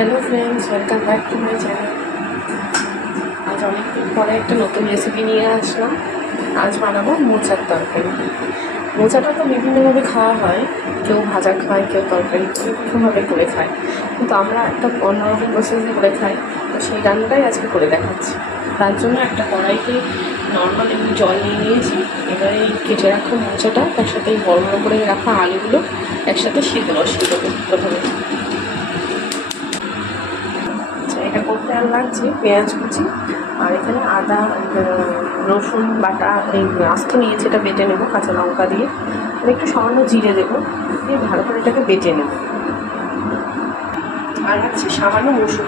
Hello friends, welcome back to my channel. আজ অনেকদিন পরে একটা নতুন রেসিপি নিয়ে আসলাম। আজ বানাবো মোচার তরকারি। মোচাটা তো বিভিন্নভাবে খাওয়া হয়, কেউ ভাজা খায়, কেউ তরকারি করে বিভিন্নভাবে করে খায়, কিন্তু আমরা একটা অন্যরকম প্রসেসে করে খাই। তো সেই রান্নাটাই আজকে করে দেখাচ্ছি। তার জন্য একটা কড়াইতে নর্মাল একটু জল নিয়ে নিয়েছি। এবারে এই কেটে রাখা মোচাটা তার সাথে এই বড় বড় করে রাখা আলুগুলো একসাথে সিদ্ধ দেবো প্রথমে। এটা করতে আর লাগছে পেঁয়াজ কুচি, আর এখানে আদা রসুন বাটা এই আস্ত নিয়েছে, এটা বেটে নেবো কাঁচা লঙ্কা দিয়ে, আর একটু সামান্য জিরে দেবো, দিয়ে ভালো করে এটাকে বেটে নেব। আর হচ্ছে সামান্য মসুর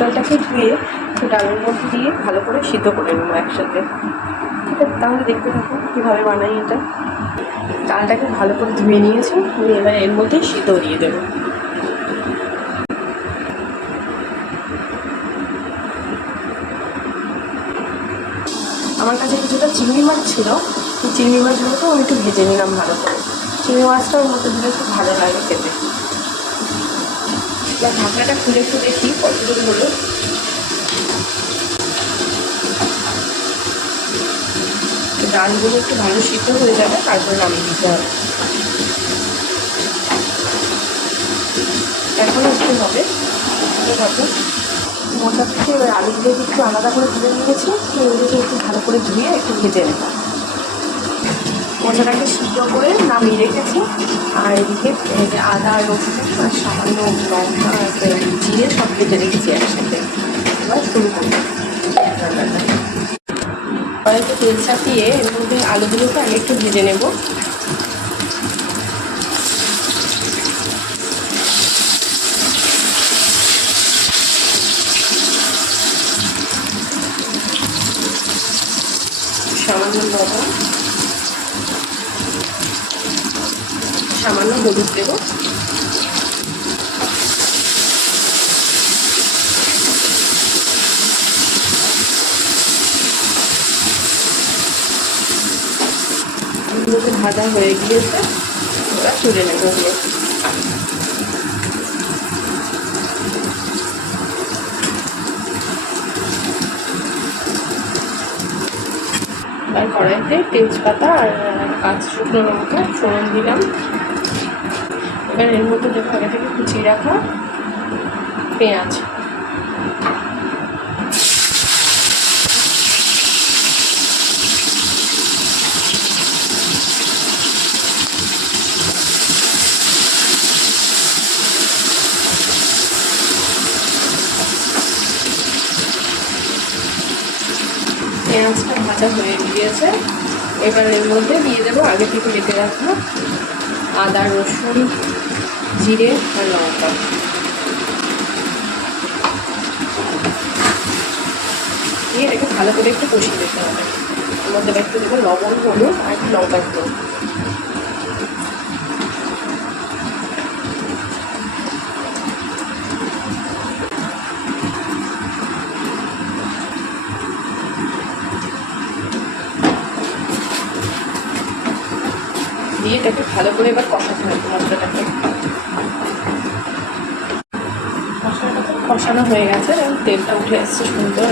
ডালটাকে ধুয়ে একটু ডালের মধ্যে দিয়ে ভালো করে সিদ্ধ করে নেবো একসাথে। ঠিক আছে, তাহলে দেখতে থাকো কীভাবে বানাই এটা। ডালটাকে ভালো করে ধুয়ে নিয়েছি, এবার এর মধ্যেই সিদ্ধ দিয়ে দেবো। আমার কাছে কিছুটা চিংড়ি মাছ ছিল, এই চিংড়ি মাছগুলোকেও আমি একটু ভেজে নিলাম ভালো করে। চিংড়ি মাছটা ওর মধ্যে দিলে খুব ভালো লাগে খেতে। এবার ঢাকনাটা খুলে একটু দেখি কতদূর হলো। ডালগুলো একটু ভালো সিদ্ধ হয়ে যাবে, তারপর নামিয়ে দিতে হবে। এখনও একটু হবে ভাবো। মোচা থেকে এবার আলুগুলোকে একটু আলাদা করে ভেজে নিয়েছি, এগুলোকে একটু ভালো করে ধুয়ে একটু ভেজে নেব। মোচাটাকে সিদ্ধ করে নামিয়ে রেখেছি, আর এদিকে আদা রসুন আর সামান্য লঙ্কা জিরে সব ভেজে রেখেছি একসাথে। এবার শুরু করবো রান্নাটা। কড়াইতে তেল চাপিয়ে এর মধ্যে আলুগুলোকে আগে একটু ভেজে নেব। সামান্য লবণ, সামান্য হলুদ দেবো, এগুলোকে ভাজা হয়ে গিয়েছে, ওরা তুলে নেব ওগুলো। আর কড়াইতে তেজপাতা আর শুকনো লঙ্কা ফোড়ন দিলাম। এবার এর মধ্যে দেবো আগে থেকে কুচিয়ে রাখা পেঁয়াজ। পেঁয়াজটা ভাজা হয়ে গিয়েছে, এবার এর মধ্যে দিয়ে দেবো আগে থেকে বেটে রাখা আদা রসুন জিরে আর লঙ্কা। দিয়ে এটাকে ভালো করে একটু কষিয়ে দিতে হবে। এর মধ্যে একটু দেবো লবণ হলুদ আর একটু লঙ্কার গুঁড়ো। দিয়ে এটাকে ভালো করে এবার কষাতে হবে মশলাটাকে। মশলাটা কষানো হয়ে গেছে এবং তেলটা উঠে আসছে সুন্দর।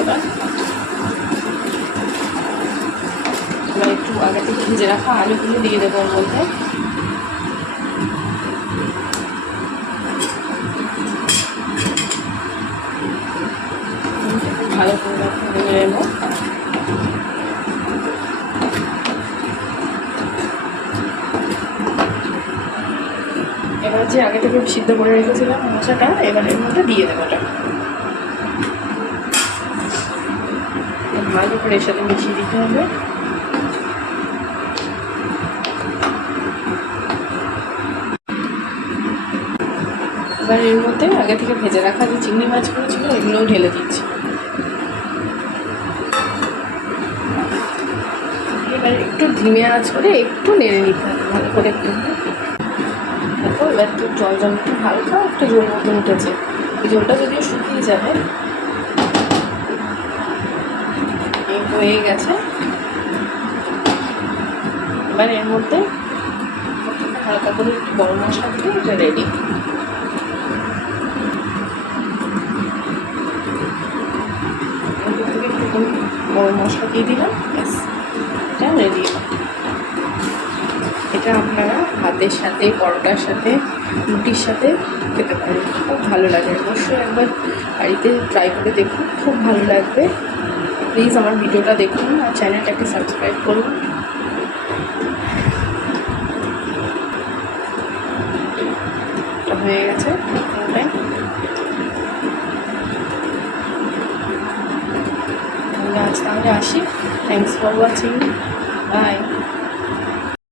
এবার একটু আগে থেকে ভেজে রাখা আলুগুলো দিয়ে দেবো ওর মধ্যে। ভালো করে ভেজে নেব। এবার যে আগে থেকে সিদ্ধ করে রেখেছিলাম মোচাটা, এবার এর মধ্যে দিয়ে দেবো। ওটা ভালো করে এর সাথে মিশিয়ে দিতে হবে। এবার এর মধ্যে আগে থেকে ভেজে রাখা যে চিংড়ি মাছগুলো ছিল এগুলোও ঢেলে দিচ্ছি। এবার একটু ধিমে আঁচ করে একটু নেড়ে নিতে হবে ভালো করে। দেখো এবার একটু জল একটু হালকা একটা ঝোল মতন উঠেছে, এই ঝোলটা যদিও শুকিয়ে যাবে। এই হয়ে গেছে। এবার এর মধ্যে হালকা করে একটু গরম মশলা দিয়ে এটা রেডি। মশলা দিয়ে দিলাম, ব্যাস এটা রেডি। এটা আপনারা ভাতের সাথে, পরোটার সাথে, রুটির সাথে খেতে পারেন, খুব ভালো লাগে। অবশ্যই একবার বাড়িতে ট্রাই করে দেখুন, খুব ভালো লাগবে। প্লিজ আমার ভিডিওটা দেখুন আর চ্যানেলটাকে সাবস্ক্রাইব করুন। হয়ে গেছে, আজ তাহলে আসি। Thanks for watching, by.